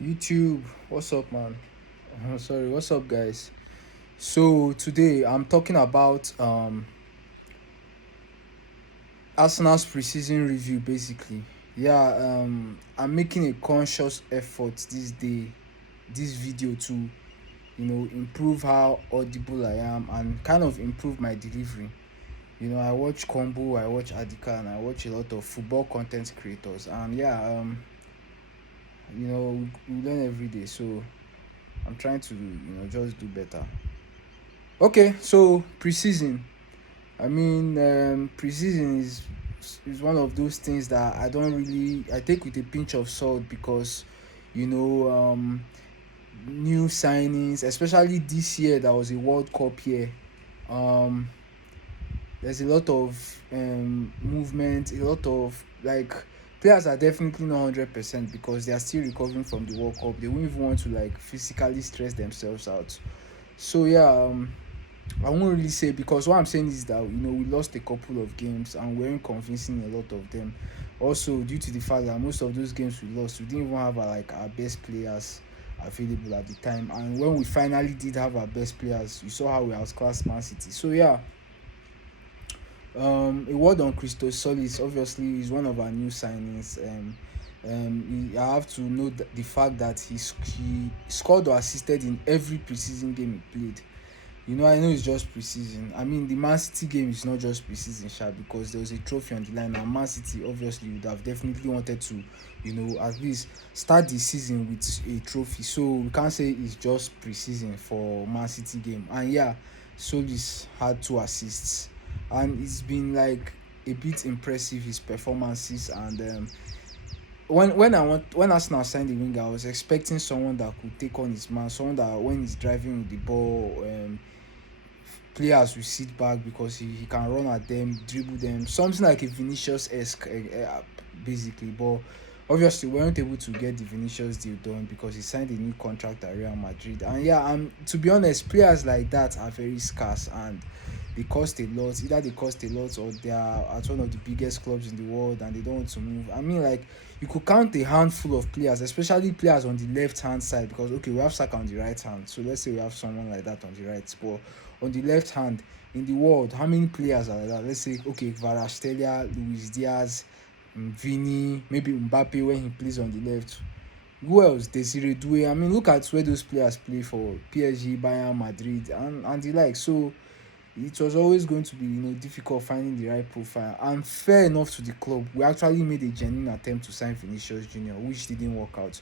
YouTube, what's up, man? Sorry, what's up, guys? So today I'm talking about Arsenal's preseason review, basically. Yeah, I'm making a conscious effort this video to improve how audible I am and kind of improve my delivery. I watch Combo, I watch Adika, and I watch a lot of football content creators, and yeah, we learn every day. So I'm trying to just do better. Okay, so preseason. Preseason is one of those things that I take with a pinch of salt because you know new signings, especially this year that was a World Cup year. Um, there's a lot of movement, a lot of players are definitely not 100% because they are still recovering from the World Cup. They won't even want to physically stress themselves out. So yeah, I won't really say, because what I'm saying is that we lost a couple of games and we weren't convincing a lot of them. Also, due to the fact that most of those games we lost, we didn't even have our best players available at the time. And when we finally did have our best players, you saw how we outclassed Man City. So yeah, a word on Christos Solis. Obviously, he's one of our new signings. I have to note the fact that he scored or assisted in every preseason game he played. I know it's just preseason. The Man City game is not just preseason, sha, because there was a trophy on the line, and Man City obviously would have definitely wanted to, at least start the season with a trophy. So we can't say it's just preseason for Man City game. And yeah, Solis had 2 assists, and it's been a bit impressive, his performances. And when Arsenal signed the winger, I was expecting someone that could take on his man, someone that when he's driving with the ball, players will sit back because he can run at them, dribble them, something like a Vinicius-esque, basically. But obviously, we weren't able to get the Vinicius deal done because he signed a new contract at Real Madrid. And yeah, to be honest, players like that are very scarce and they cost a lot. Either they cost a lot or they are at one of the biggest clubs in the world and they don't want to move. You could count a handful of players, especially players on the left hand side, because okay, we have Saka on the right hand. So let's say we have someone like that on the right, but on the left hand in the world, how many players are like that? Let's say okay, Kvaratskhelia, Luis Diaz, Vini, maybe Mbappe when he plays on the left. Who else? Desiree Doué. Look at where those players play for: PSG, Bayern, Madrid, and the like. So it was always going to be difficult finding the right profile. And fair enough to the club, we actually made a genuine attempt to sign Vinicius Junior, which didn't work out.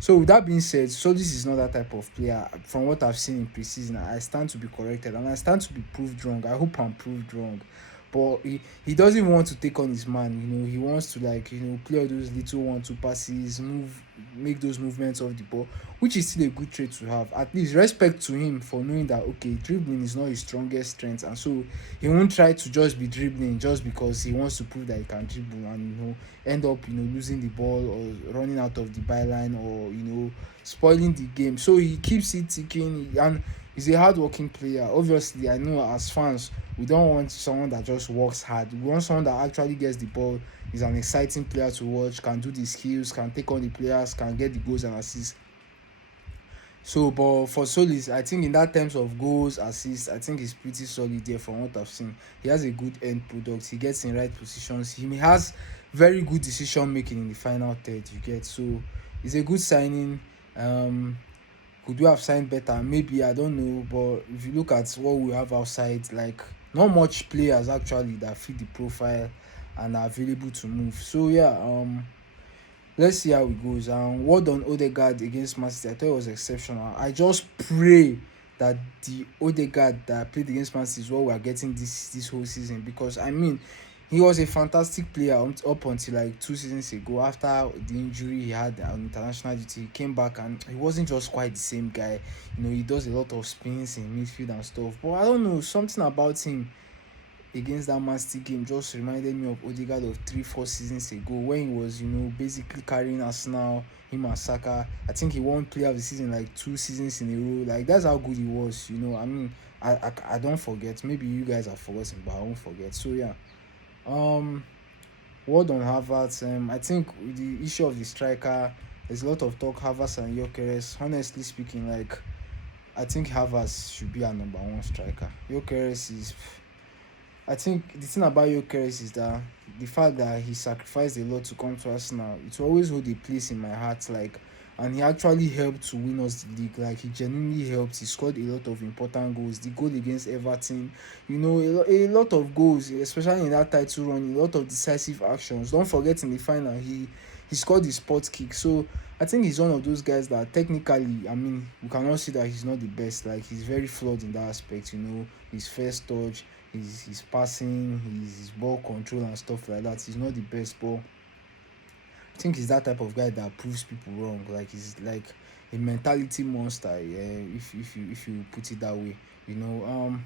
So with that being said, so this is not that type of player. From what I've seen in preseason, I stand to be corrected and I stand to be proved wrong. I hope I'm proved wrong. But he doesn't want to take on his man. He wants to play all those little 1-2 passes, make those movements off the ball, which is still a good trait to have. At least respect to him for knowing that okay, dribbling is not his strongest strength, and so he won't try to just be dribbling just because he wants to prove that he can dribble and end up losing the ball or running out of the byline or spoiling the game. So he keeps it ticking, and he's a hardworking player. Obviously, I know as fans, we don't want someone that just works hard. We want someone that actually gets the ball, is an exciting player to watch, can do the skills, can take on the players, can get the goals and assists. So, but for Solis, I think in that terms of goals, assists, I think he's pretty solid there from what I've seen. He has a good end product. He gets in right positions. He has very good decision making in the final third. You get, so it's a good signing. Could we have signed better? Maybe, I don't know. But if you look at what we have outside, not much players actually that fit the profile and are available to move. So yeah, let's see how it goes. Word on Odegaard against Man City, I thought it was exceptional. I just pray that the Odegaard that played against Man City is what we are getting this whole season, because he was a fantastic player up until 2 seasons ago. After the injury he had on international duty, he came back and he wasn't just quite the same guy. He does a lot of spins in midfield and stuff, but I don't know, something about him against that Man City game just reminded me of Odegaard of 3-4 seasons ago, when he was basically carrying Arsenal, him and Saka. I think he won player of the season 2 seasons in a row. That's how good he was. I don't forget. Maybe you guys have forgotten, but I won't forget. So yeah, word on Havertz. I think with the issue of the striker, There's a lot of talk Havertz and Gyökeres. Honestly speaking, like I think Havertz should be our number one striker. Gyökeres is, I think the thing about Gyökeres is that the fact that he sacrificed a lot to come to us now, it will always hold a place in my heart. Like, and he actually helped to win us the league. Like, he genuinely helped. He scored a lot of important goals. The goal against Everton, a lot of goals, especially in that title run. A lot of decisive actions. Don't forget in the final, he scored the spot kick. So I think he's one of those guys that technically, I mean, we cannot see that he's not the best. Like, he's very flawed in that aspect. His first touch, his passing, his ball control and stuff like that. He's not the best, but I think he's that type of guy that proves people wrong. Like, he's like a mentality monster. Yeah, if you put it that way, you know.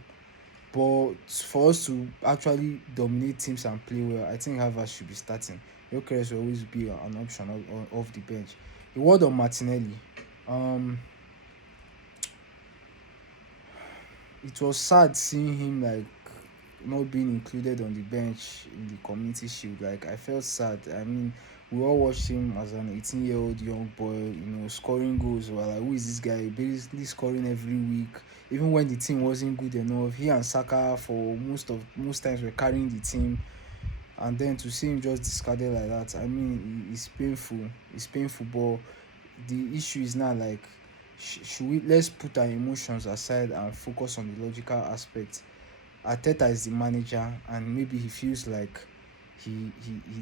But for us to actually dominate teams and play well, I think Havertz should be starting. Gyökeres will always be an option off the bench. A word on Martinelli. Um, it was sad seeing him like not being included on the bench in the community shield. Like, I felt sad. I mean, we all watched him as an 18-year-old young boy, scoring goals. We're like, who is this guy? Basically scoring every week. Even when the team wasn't good enough, he and Saka for most times were carrying the team. And then to see him just discarded like that, I mean, it's painful. It's painful, but the issue is now like, should we let's put our emotions aside and focus on the logical aspect. Arteta is the manager, and maybe he feels like he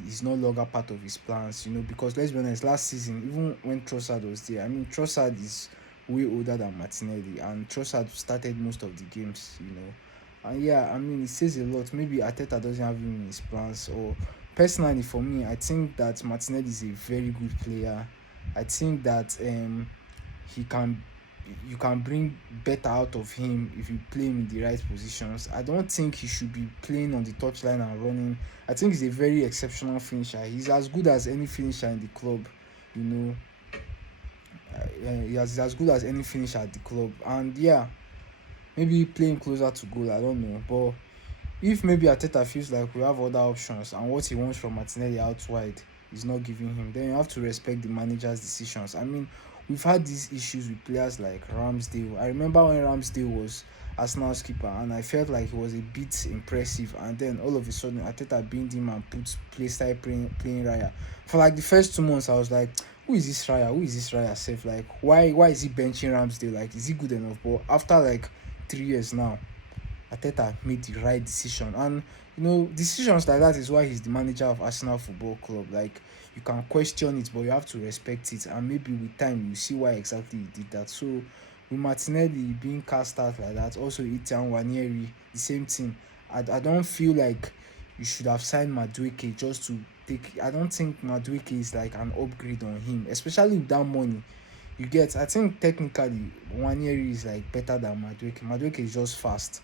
is no longer part of his plans, because let's be honest, last season, even when Trossard was there, I mean, Trossard is way older than Martinelli, and Trossard started most of the games. And yeah, I mean, it says a lot. Maybe Arteta doesn't have him in his plans, or personally for me, I think that Martinelli is a very good player. I think that he can you can bring better out of him if you play him in the right positions. I don't think he should be playing on the touchline and running. I think he's a very exceptional finisher. He's as good as any finisher in the club. You know, he's as good as any finisher at the club. And yeah, maybe playing closer to goal. I don't know, but if maybe Arteta feels like we have other options and what he wants from Martinelli out wide is not giving him, then you have to respect the manager's decisions. I mean, we've had these issues with players like Ramsdale. I remember when Ramsdale was Arsenal's keeper, and I felt like he was a bit impressive, and then all of a sudden Arteta binned him and started playing Raya. For like the first 2 months, I was like, who is this Raya? Who is this Raya safe? Like, why is he benching Ramsdale? Like, is he good enough? But after like 3 years now, Arteta made the right decision. And decisions like that is why he's the manager of Arsenal Football Club. Like, you can question it, but you have to respect it. And maybe with time, you see why exactly he did that. So, with Martinelli being cast out like that, also Etienne Wanieri, the same thing. I don't feel like you should have signed Madueke just to take. I don't think Madueke is like an upgrade on him, especially with that money. You get, I think technically Wanieri is like better than Madueke. Madueke is just fast.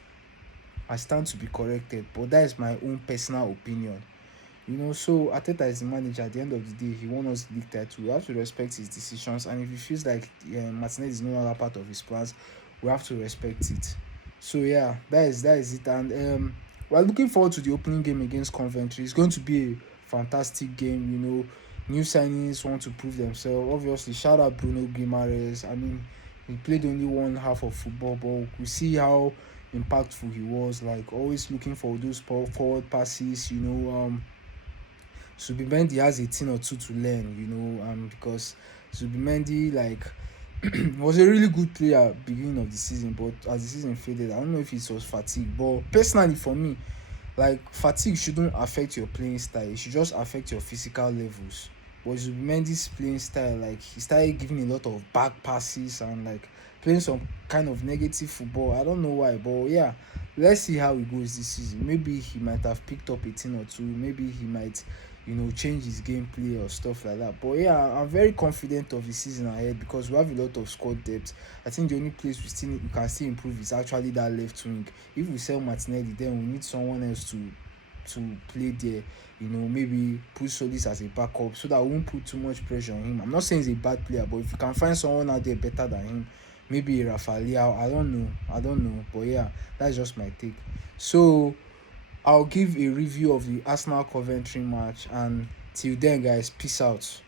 I stand to be corrected, but that is my own personal opinion. So Arteta is the manager. At the end of the day, he won us the league title. We have to respect his decisions, and if he feels like Martinez is no longer part of his plans, we have to respect it. So yeah, that is it. And we're looking forward to the opening game against Coventry. It's going to be a fantastic game. New signings want to prove themselves. Obviously, shout out Bruno Guimaraes. I mean, he played only one half of football, but we see how impactful he was. Like, always looking for those forward passes. Subimendi has a thing or two to learn. Because Subimendi was a really good player at the beginning of the season, but as the season faded, I don't know if it was fatigue. But personally, for me, like, fatigue shouldn't affect your playing style. It should just affect your physical levels. But Zubimendi's playing style, like, he started giving a lot of back passes and like playing some kind of negative football. I don't know why, but yeah, let's see how it goes this season. Maybe he might have picked up a thing or two. Maybe he might, change his gameplay or stuff like that. But yeah, I'm very confident of the season ahead because we have a lot of squad depth. I think the only place we can still improve is actually that left wing. If we sell Martinelli, then we need someone else to play there. Maybe put Solis as a backup so that we won't put too much pressure on him. I'm not saying he's a bad player, but if you can find someone out there better than him, maybe Rafael, I don't know. But yeah, that's just my take. So I'll give a review of the Arsenal Coventry match, and till then, guys, peace out.